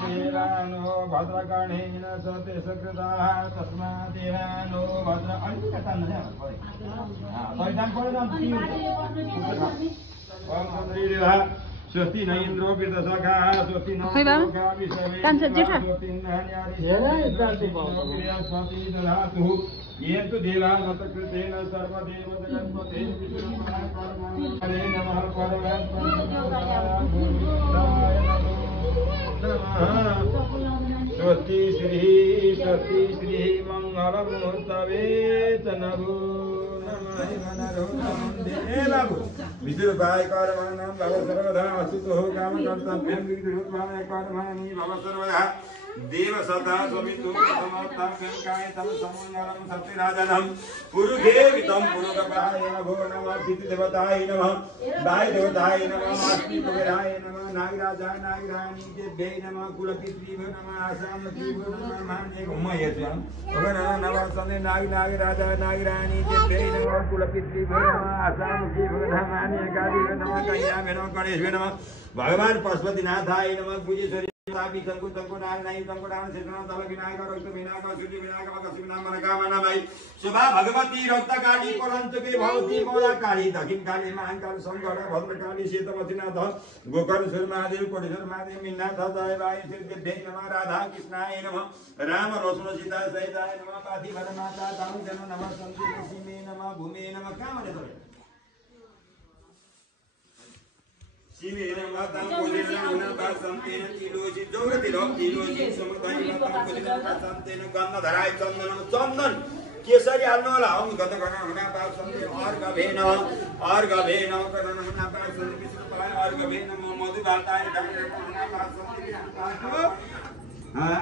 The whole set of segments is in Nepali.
देवानो भद्रगणेन सते सकृताः तस्मात् देवानो भद्र अलिकति तान्न है परिधान परेन स्वस्ति न इन्द्रो वृद्धसखा स्वस्ति न स्वस्ति दधातु ये तु देवा नतकृतेन सर्वदेवतगणपते हरे नमः स्वस्ति श्री मंगलमुहूर्तवे तनभो विदुर्भाय कर्माणां भव सर्वदा असुतो कामकर्तव्यं विदुर्भाय कर्माणि भव सर्वदा देव सदा स्वमितु समर्थाभ्यं कायतं समंगलं सत्यराजनं पुरुषे वितं पुरुषपाय नमो नमः पितृदेवताय नमः वाय देवताय नमः अग्नि कुबेराय नमः नागराजाय नागराणी देव्यै नमः कुलपितृभ्यो नमः आसामतीभ्यो नमः मान्ये घुमयस्वां भगवान नमः सने नागराजाय नागराणी देव्यै नमः कुलपितृभ्यो नमः आसामतीभ्यो नमः मान्ये गादिभ्यो नमः कन्याभ्यो नमः गणेशभ्यो नमः भगवान पशुपतिनाथाय नमः पूज्येश्वरी शुभा भगवती रक्तकाली परंतुके भवती मोलाकाली दक्षिण काली महाकाल संगड़ भद्रकाली शीतमतिनाथ गोकर्ण महादेव कोटेश्वर महादेव मीनाथ जय वाय श्री नमः राधा कृष्णाय नमः राम लक्ष्मण सीता सहिताय नमः पार्थिव माता दानु जन नमः संजीव मे नमः भूमे नमः कामने Sini matang kulina una basante tiloji jogratilo tiloji samudai matang kulina basante nu ganna dharai chandan kesari halnu होला हम गत गर्न हुना basante अर्घ भेन गर्न हुना basante विष्णु पाय अर्घ भेन मधु बाताय हुना basante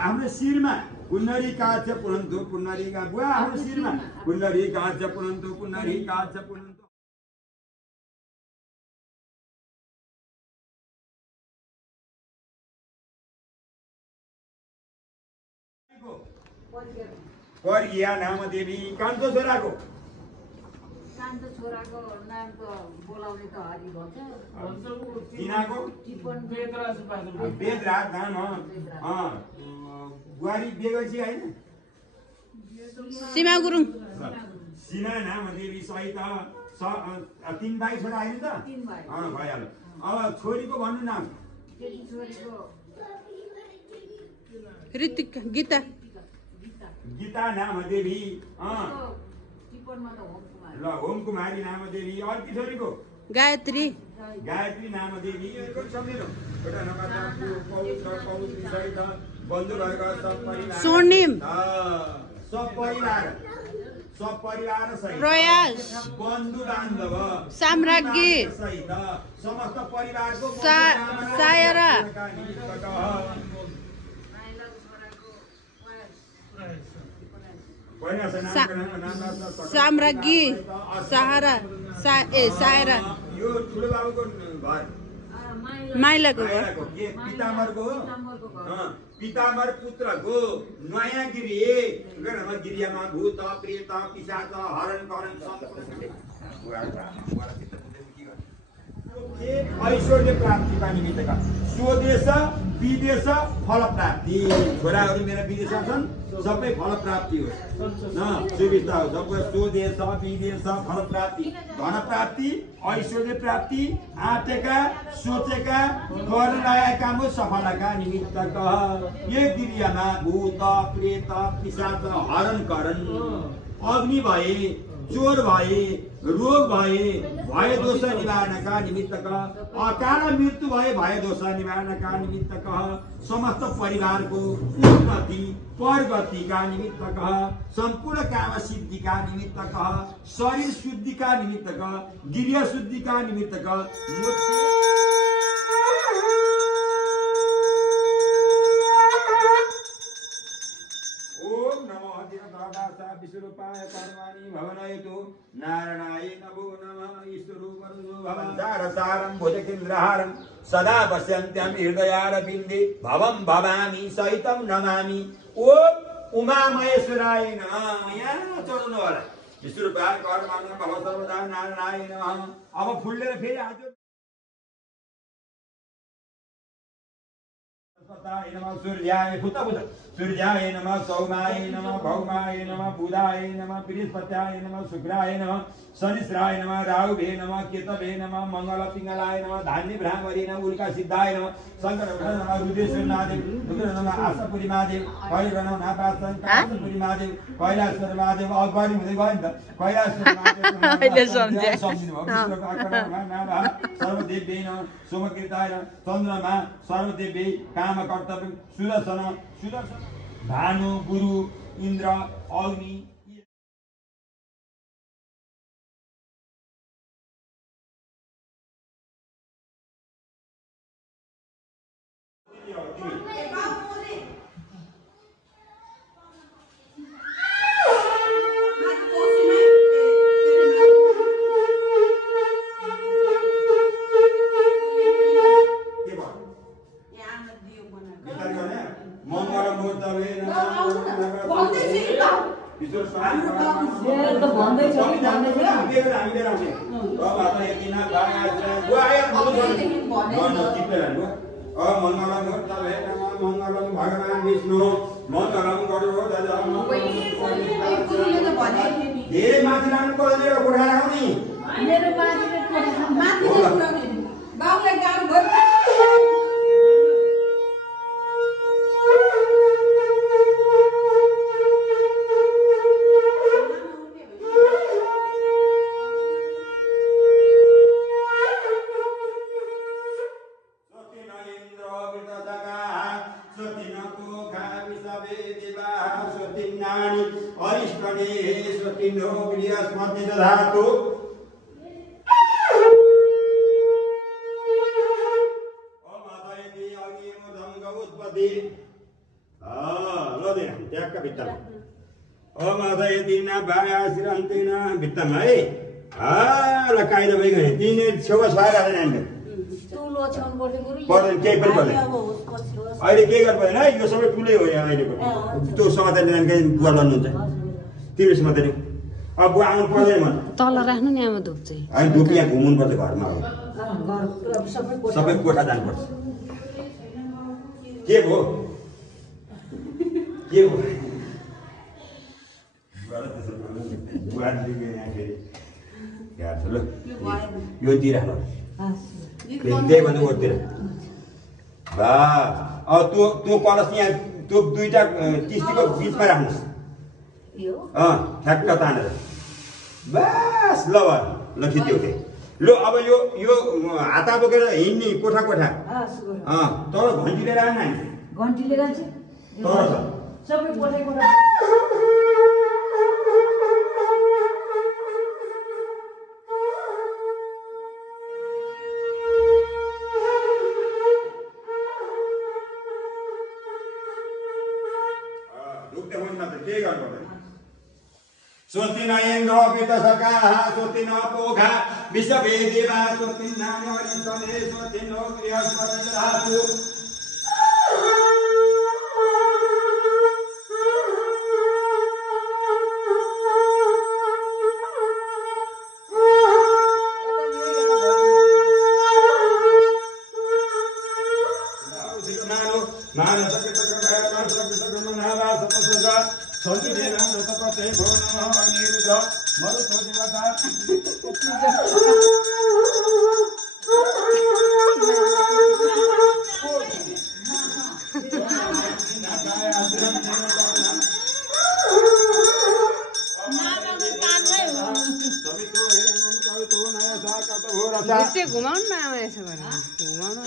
हाम्रो शिरमा पुन्नरी काछ पुनन्तु पुन्नरी का बुवा हाम्रो शिरमा पुन्नरी काछ पुनन्तु पुन्नरी काछ पुनन्तु परिया नाम देवी कान्छो छोराको नाम त बोलाउने त हरि भन्छ दिनाको वेदराज नाम बुहारी बेगसी हैन सीमा गुरुङ सीमा नाम देवी सहित 3 भाइ छोरा हैन त भइहाल्यो अब छोरीको भन्नु नाम ऋतिक गीता गीता नाम देवी ल होम कुमारी नाम देवी अर्की छोरीको गायत्री नाम देवी सम्झिनु एउटा नमाताको पौत्र पौत्री सहित बन्धुवर्ग सब परिवार स्वर्णिम सब परिवार सहित प्रयास बन्धु बान्धव साम्राज्ञी सहित समस्त परिवारको सायरा साम्राज्ञी सहारा सायरा यो ठुलो बाबुको घर माइलाको घर पितामरको पितामर पुत्रको नयाँ गिरी गिरियामा भूत प्रेत पिशाच हरण करण ऐश्वर्य प्राप्तिका निमित्तका स्वदेश विदेश फल प्राप्ति छोराहरू मेरा विदेशमा छन् सबै फल प्राप्ति हो न सुविस्ता हो सबै स्वदेश विदेश फल प्राप्ति धन प्राप्ति ऐश्वर्य प्राप्ति आँटेका सोचेका गर्न लागेका काम सफलका निमित्तका यो गिरियामा भूत प्रेत पिशाच हरण करण अग्नि भए चोर भए रोग भए दोष निवारणका निमित्तका अकाल मृत्यु भए दोष निवारणका निमित्तका समस्त परिवारको उन्नति परगतिका निमित्तका सम्पूर्ण काम सिद्धिका निमित्तका शरीर शुद्धिका निमित्तका गिरिया शुद्धिका निमित्तका विश्वरूपाय कर्माणि भवनयतु नारायणाय नमो नमः ईश्वरूपरुजो भवन्सारसारं भुजकेन्द्रहारं सदा पश्यन्त्यं हृदयारविन्दे भवं भवामि सहितं नमामि उमा महेश्वराय नमः। यहाँ चढ्नु होला विष्णुपाद कर्मण भव सर्वदा नारायणाय नमः। अब फुल्लेर फेरि आज सूर्याय फुत सूर्याय नमः सौमाय नमः भौमाय नमः बुधाय नमः बृहस्पत्याय नमः शुक्राय नमः शनिश्राय नमः राहुवे नमः केतवे नमः मंगल पिंगलाय नमः धान्य भ्रामरी नमः उल्का सिद्धाय नमः शंकर नमः रुद्रेश्वर महादेव रुद्र नमः आशापुरी महादेव कैलाश नमः नापासन काशीपुरी महादेव कैलाश्वर महादेव अगवारी हुँदै गयो नि त कैलाश्वर महादेव सर्वदेव्यै नमः सोमकृताय चन्द्रमा सर्वदेव्यै काम कर्तव्य सुदर्शन भानु गुरु इन्द्र अग्नि मंगलम भगवान विष्णु मंगलम गरुडध्वज धेरै माथि लानु पर्दैन कोठा राख्नु नि मेरो माथि पुराउने बाउलाई गाउँ गर्नु अहिले के गर्नु पर्दैन यो सबै ठुलै हो यहाँ अहिलेको त्यो समाधान बुवा गर्नुहुन्छ तिम्रो समाधान अब बुवा आउनु पर्दैन मन तल राख्नु नि आमा धुप चाहिँ होइन धुप यहाँ घुम्नुपर्छ घरमा हो सबै कोठा जानुपर्छ के भयो के भयो बुवा यहाँ फेरि ल यो दिइराख्नु त्यही भन्दा ओर्तिर बा अब त्यो कलश यहाँ त्यो दुईटा किस्तीको बिचमा राख्नुहोस् ठ्याक्क तानेर बस ल ल खिच्यो के ल अब यो हाता बोकेर हिँड्ने कोठा कोठा तर घन्टी लिएर आएन घन्टी लिएर आउँछ तर सबै कोठा कोठा स्वस्ति न इन्द्रो पितसकाः स्वस्ति न पोघा विश्ववेदेवा स्वस्ति नान्यवनिष्ठने स्वस्ति नो बृहस्पति ददातु घुमाउनु न आमा यसो गरेर घुमाउनु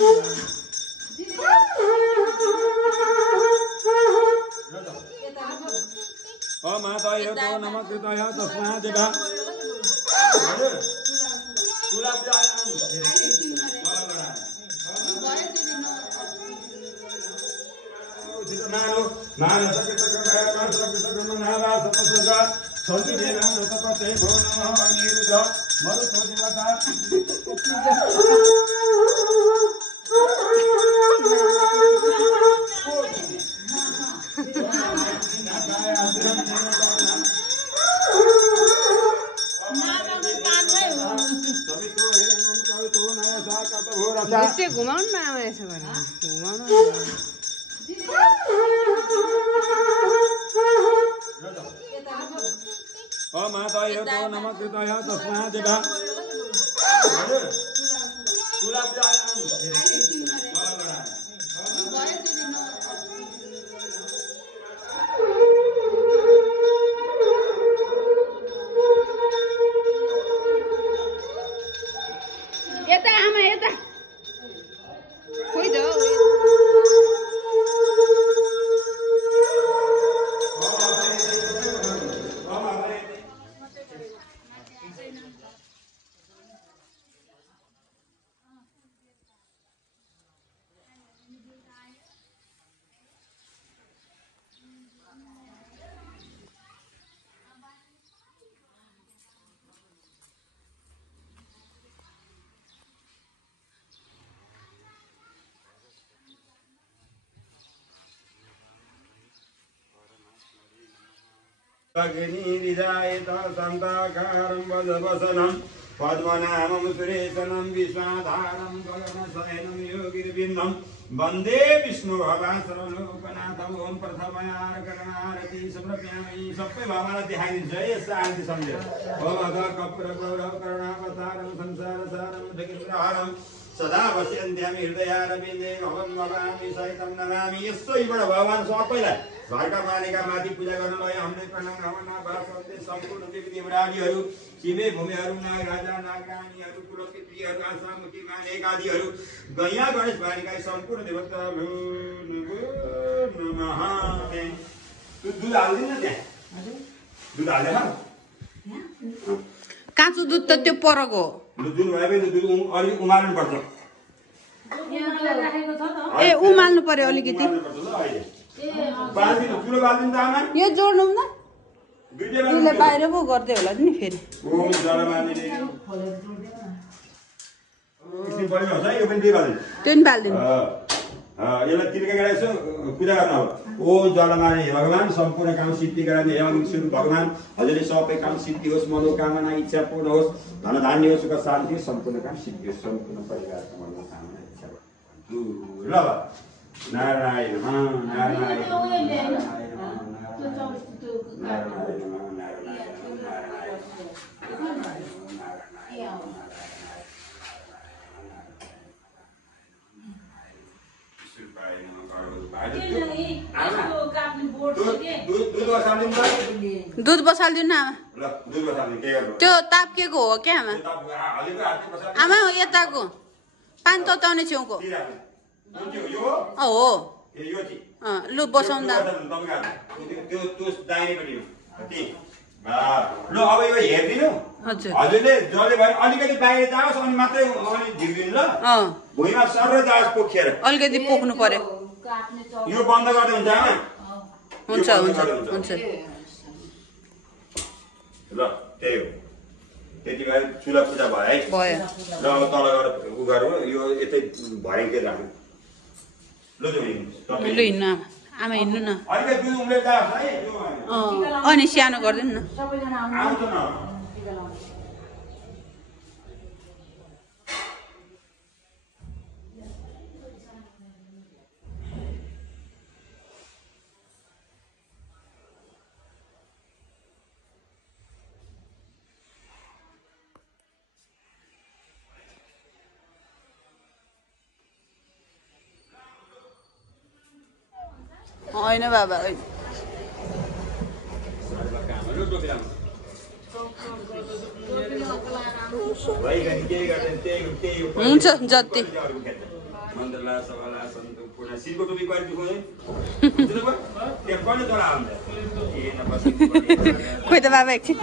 माता यो नमः कृतय तस्मा देवा तुला घुमाउनु माता नमः कृतय तस्मा देवा हजुर चुला पूजा यता आमा यता खोइ त अग्निरिजायत शान्ताकारं वदवसनं पद्मनाभं सुरेशनं विश्वाधारं गगनशयनं योगिर्बिन्दं वन्दे विष्णुभवासरलोकनाथं ओम प्रथमयार्करणारति समर्पयामि सबै भगवानलाई देखाइदिन्छ है यस्तो आरती सम्झेर ओम अघ कपुर गौरव करुणावतारं संसारसारं जगन्द्रहरं सदा पश्यन्त्यामि हृदयारविन्दे भगवन् भवामि सहितं नमामि यस्तो यीबाट भगवान सबैलाई घरका मालिका माथि पूजा गर्नलाई हामीले प्रणाम नमना भाषन्ते सम्पूर्ण देवी देवरानीहरू सीमे भूमिहरू नाग राजा नागरानीहरू कुलपितृहरू आशामुखी मानेक आदिहरू गैया गणेश मालिका सम्पूर्ण देवता नमः दुध हाल्दिन त्यहाँ दुध हाल्दैन काँचो दुध त त्यो परको दुध भए पनि दुध अलि उमाल्नु पर्छ ए उमाल्नु पर्यो अलिकति यो जोड्नु न यसले बाहिर पो गर्दै होला नि फेरि त्यो नि बाल्दिनु यसलाई तिर्का गरेर यसो पूजा गर्नु अब ओ जलमाने भगवान सम्पूर्ण काम सिद्धि गराउने भगवान हजुरले सबै काम सिद्धि होस् मनोकामना इच्छा पूर्ण होस् धन धान्य होस् सुख शान्ति होस् सम्पूर्ण काम सिद्धि होस् सम्पूर्ण परिवारको मनोकामना इच्छा ल नारायण नारायण दुध बसालिदिनु न आमा त्यो ताप्किएको हो क्या आमा आमा यताको पानी तताउने छेउको हो लु बसाउँदा ल अब यो हेरिदिनु हजुरले जसले भयो अलिकति बाहिर जाओस् अनि मात्रै झिक्दिनु ल भुइँमा सर जाओस् पोखिएर अलिकति पोख्नु पर्यो यो बन्द गर्दै हुन्छ आमा हुन्छ हुन्छ हुन्छ ल त्यही हो त्यति बेला चुला पूजा भयो है भयो र अब तल गएर उ गरौँ यो यतै भरिकै राख्नु ल लु हिँड्नु आमा हिँड्नु न अलिकति दुध उम्लेर जाओस् है अनि सानो गरिदिनु न आउँछ न होइन बाबा हुन्छ जति खोइ त बाबा एकछिन